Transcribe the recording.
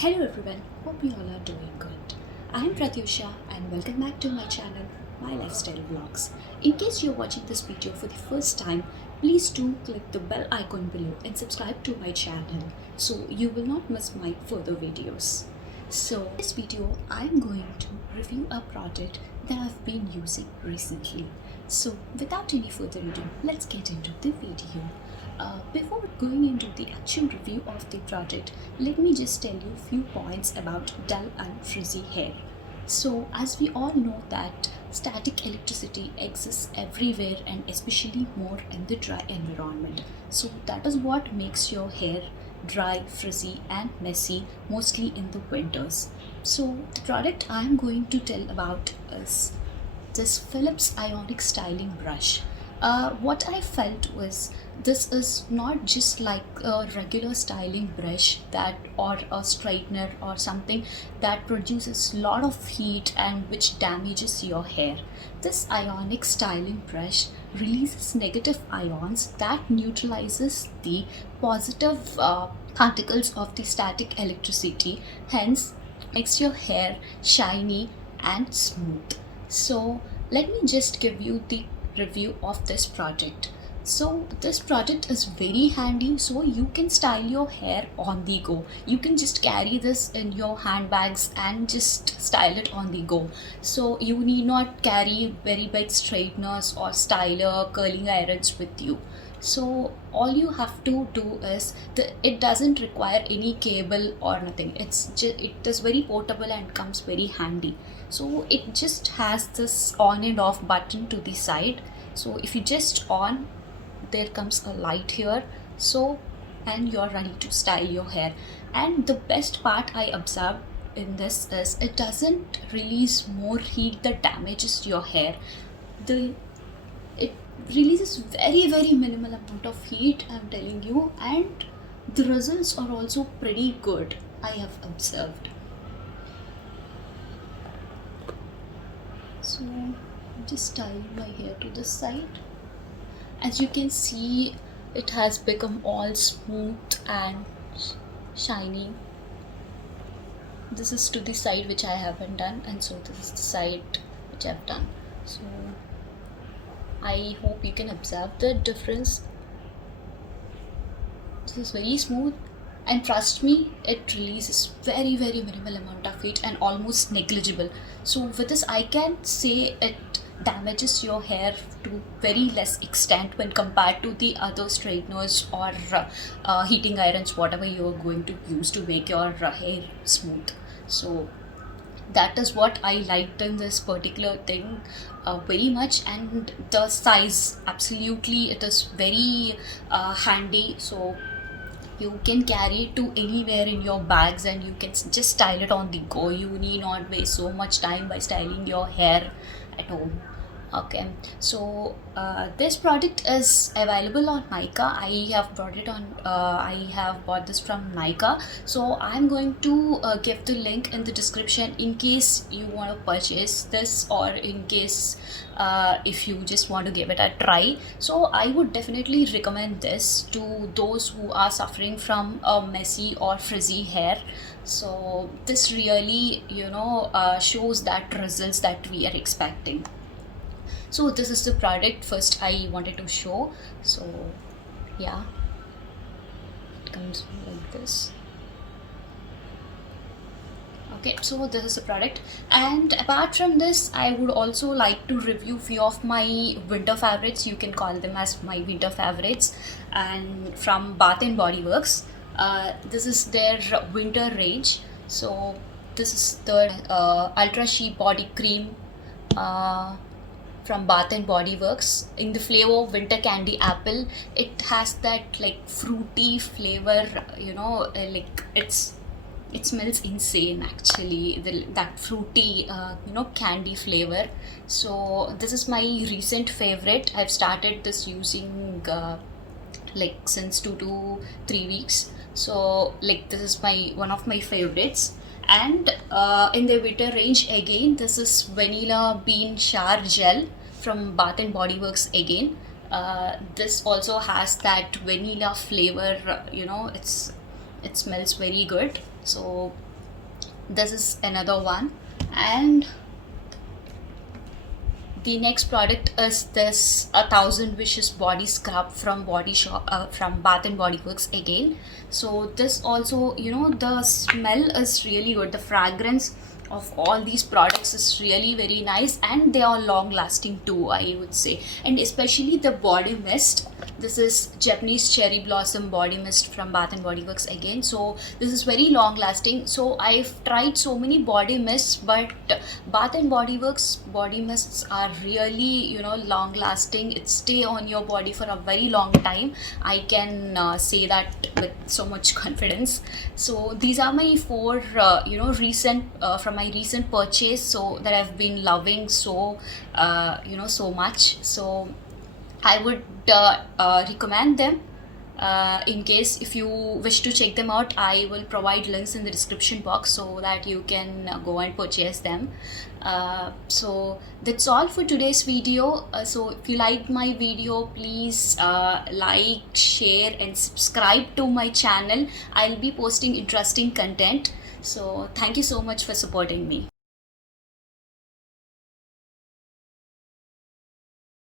Hello everyone, hope you all are doing good. I am Pratyusha and welcome back to my channel, My Lifestyle Vlogs. In case you're watching this video for the first time, please do click the bell icon below and subscribe to my channel so you will not miss my further videos. So in this video, I'm going to review a product that I've been using recently. So without any further ado, let's get into the video. Before going into the actual review of the product, let me just tell you a few points about dull and frizzy hair. So as we all know that static electricity exists everywhere and especially more in the dry environment. So that is what makes your hair dry, frizzy and messy mostly in the winters. So the product I am going to tell about is this Philips Ionic Styling Brush. What I felt was this is not just like a regular styling brush that or a straightener or something that produces a lot of heat and which damages your hair. This ionic styling brush releases negative ions that neutralizes the positive particles of the static electricity, hence makes your hair shiny and smooth. So let me just give you the review of this project. So this project is very handy, so you can style your hair on the go. You can just carry this in your handbags and just style it on the go. So you need not carry very big straighteners or styler curling irons with you. So all you have to do is it doesn't require any cable or nothing. It is very portable and comes very handy. So it just has this on and off button to the side. So if you just on, there comes a light here, so and you're ready to style your hair. And the best part I observed in this is it doesn't release more heat that damages your hair. The it releases very minimal amount of heat, I'm telling you, and the results are also pretty good, I have observed. So just style my hair to the side. As you can see, it has become all smooth and shiny. This is to the side which I haven't done, and so this is the side which I've done. So I hope you can observe the difference. This is very smooth, and trust me, it releases very minimal amount of heat and almost negligible. So with this I can say it damages your hair to very less extent when compared to the other straighteners or heating irons, whatever you are going to use to make your hair smooth. So that is what I liked in this particular thing very much. And the size, absolutely, it is very handy. So you can carry it to anywhere in your bags and you can just style it on the go. You need not waste so much time by styling your hair at home. Okay, so this product is available on Nykaa. I have bought this from Nykaa. So I'm going to give the link in the description in case you want to purchase this, or in case if you just want to give it a try. So I would definitely recommend this to those who are suffering from a messy or frizzy hair. So this really, shows that results that we are expecting. So this is the product first I wanted to show. So yeah, it comes like this. Okay, so this is the product, and apart from this I would also like to review few of my winter favorites. You can call them as my winter favorites, and from Bath and Body Works. This is their winter range. So this is the Ultra Sheet Body Cream from Bath and Body Works in the flavor Winter Candy Apple. It has that like fruity flavor, like it smells insane actually. That fruity, candy flavor. So this is my recent favorite. I've started this using like since 2 to 3 weeks. So like this is my one of my favorites. And in the winter range again, this is vanilla bean shower gel from Bath and Body Works again. This also has that vanilla flavor, it smells very good. So this is another one. And the next product is this 1000 wishes body scrub from Body Shop, from Bath and Body Works again. So this also, the smell is really good. The fragrance of all these products is really very nice, and they are long lasting too, I would say. And especially the body mist. This is Japanese cherry blossom body mist from Bath and Body Works again. So this is very long lasting. So I've tried so many body mists, but Bath and Body Works body mists are really long lasting. It stay on your body for a very long time. I can say that with so much confidence. So these are my four recent from my recent purchase, so that I've been loving so so much. So I would recommend them. In case if you wish to check them out, I will provide links in the description box so that you can go and purchase them. So that's all for today's video. So if you like my video, please like, share and subscribe to my channel. I'll be posting interesting content. So thank you so much for supporting me.